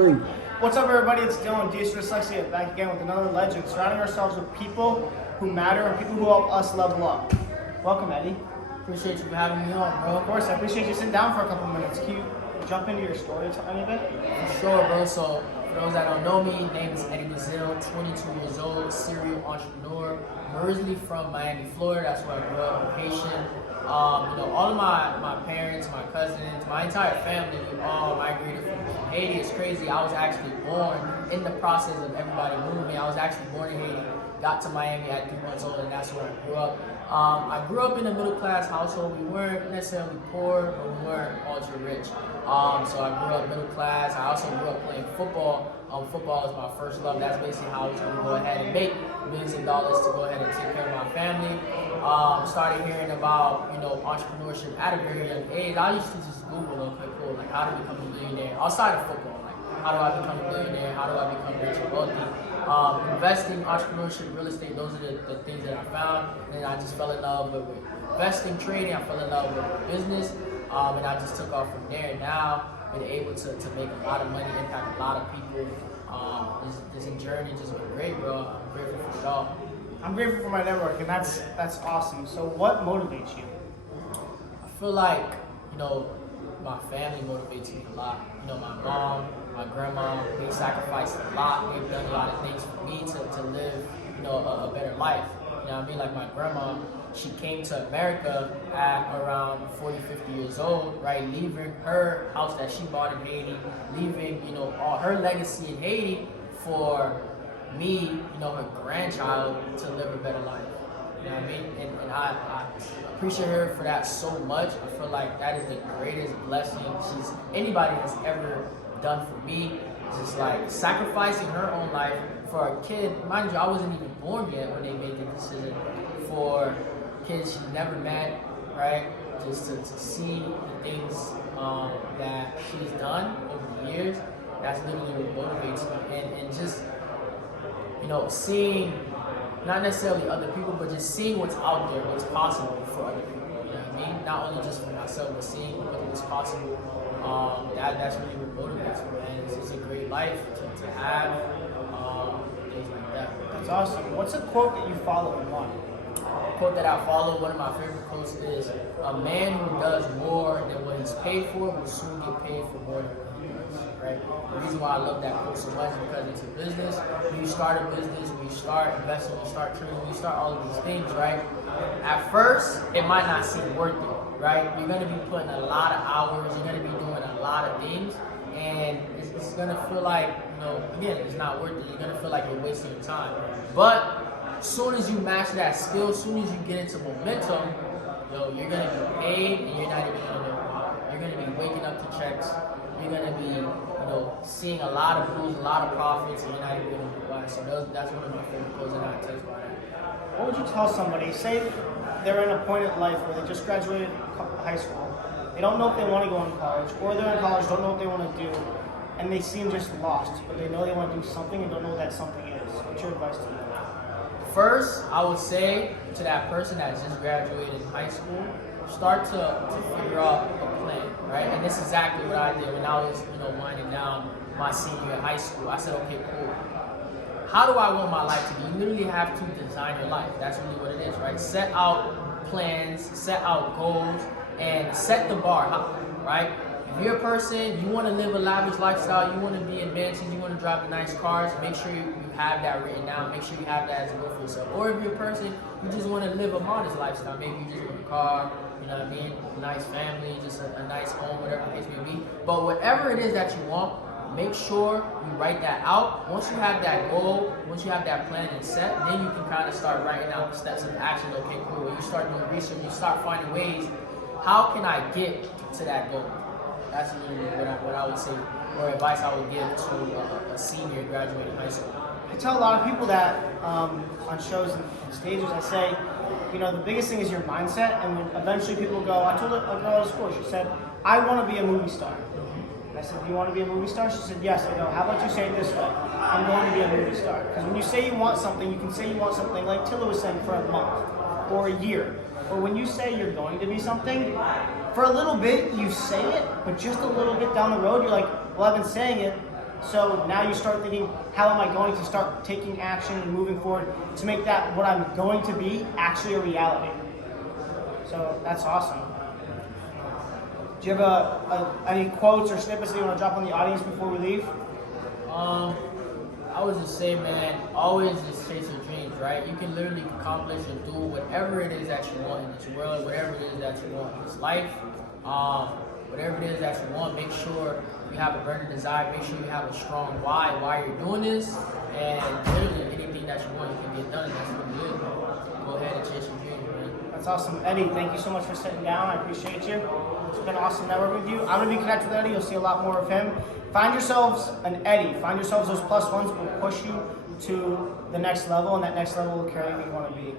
What's up, everybody? It's Dylan, DS Dyslexia, back again with another legend, surrounding ourselves with people who matter and people who help us level up. Welcome, Eddie. Appreciate you for having me on, bro. Of course, I appreciate you sitting down for a couple minutes. Can you jump into your story a tiny bit? For sure, bro. So, for those that don't know me, name is Eddie Brazil, 22 years old, serial entrepreneur. I'm originally from Miami, Florida. That's where I grew up, Haitian. All of my parents, my cousins, my entire family, we all migrated from Haiti. It's crazy. I was actually born in the process of everybody moving. I was actually born in Haiti, got to Miami at 3 months old, and that's where I grew up. I grew up in a middle-class household. We weren't necessarily poor, but we weren't ultra rich. So I grew up middle class. I also grew up playing football. Football is my first love. That's basically how I was going to go ahead and make millions of dollars to go ahead and take care of my family. Started hearing about entrepreneurship at a very young age. I used to just Google, okay, cool, like how to become a millionaire outside of football. Like how do I become a millionaire? How do I become rich and wealthy? Investing, entrepreneurship, real estate, those are the things that I found. And then I just fell in love with investing, trading. I fell in love with business. And I just took off from there. Now, been able to make a lot of money, impact a lot of people. This journey just been great, bro. I'm grateful for y'all. I'm grateful for my network, and that's awesome. So what motivates you? I feel like, my family motivates me a lot. My mom, my grandma, they sacrificed a lot. They've done a lot of things for me to live, a better life. You know what I mean? Like my grandma, she came to America at around 40, 50 years old, right? Leaving her house that she bought in Haiti, leaving, all her legacy in Haiti for me, her grandchild to live a better life. You know what I mean? And I appreciate her for that so much. I feel like that is the greatest blessing anybody has ever done for me. Just like sacrificing her own life for a kid. Mind you, I wasn't even born yet when they made the decision for kids she never met, right? Just to see the things that she's done over the years. That's literally what motivates me. And just, seeing not necessarily other people, but just seeing what's out there, what's possible for other people. You know what I mean? Not only just for myself, but seeing what's possible. That's really what motivates me, man. It's a great life to have, things like that. That's awesome. What's a quote that you follow and why? A quote that I follow, one of my favorite quotes is, "A man who does more than what he's paid for will soon get paid for more than what he does." Right? The reason why I love that quote so much is because it's a business. When you start a business, when you start investing, when you start trading, when you start all of these things, right? At first, it might not seem worth it, right? You're going to be putting a lot of hours. You're going to be doing a lot of things, and it's going to feel like, again, it's not worth it. You're going to feel like you're wasting your time. But as soon as you master that skill, as soon as you get into momentum, you're going to be paid, and you're not even going to know why. You're going to be waking up to checks. You're going to be, seeing a lot of boosts, a lot of profits, and you're not even going to know why. So that's one of my favorite quotes, and I attest by that. What would you tell somebody, say they're in a point in life where they just graduated high school, they don't know if they want to go into college, or they're in college, don't know what they want to do, and they seem just lost, but they know they want to do something and don't know what that something is. What's your advice to them? First, I would say to that person that just graduated high school, start to figure out a plan, right? And this is exactly what I did when I was, winding down my senior year of high school. I said, okay, cool. How do I want my life to be? You literally have to design your life. That's really what it is, right? Set out plans, set out goals, and set the bar high, right? If you're a person, you want to live a lavish lifestyle, you want to be in mansions, you want to drive the nice cars, make sure you have that written down, make sure you have that as a goal for yourself. Or if you're a person, you just want to live a modest lifestyle, maybe you just want a car, you know what I mean, a nice family, just a nice home, whatever the case may be. But whatever it is that you want, make sure you write that out. Once you have that goal, once you have that plan and set, then you can kind of start writing out steps of action. Okay, cool. When you start doing research, you start finding ways, how can I get to that goal? That's literally what I would say, or advice I would give to a senior graduating high school. I tell a lot of people that on shows and stages, I say, the biggest thing is your mindset, and when eventually people go, I told a girl at school, she said, I want to be a movie star. I said, do you want to be a movie star? She said, yes. I go, how about you say it this way? I'm going to be a movie star. Because when you say you want something, you can say you want something, like Tilla was saying, for a month or a year. Or when you say you're going to be something, for a little bit you say it, but just a little bit down the road, you're like, well, I've been saying it, So now you start thinking, how am I going to start taking action and moving forward to make that what I'm going to be actually a reality? So that's awesome. Do you have any quotes or snippets that you want to drop on the audience before we leave? I would just say, man, always just chase your dreams, right? You can literally accomplish and do whatever it is that you want in this world, whatever it is that you want in this life, whatever it is that you want. Make sure you have a burning desire. Make sure you have a strong why you're doing this, and literally anything that you want, you can get done. That's what it is. Go ahead and chase your dreams, man. That's awesome. Eddie, thank you so much for sitting down. I appreciate you. It's been awesome networking with you. I'm going to be connected with Eddie. You'll see a lot more of him. Find yourselves an Eddie. Find yourselves those plus ones that will push you to the next level, and that next level will carry you where you want to be.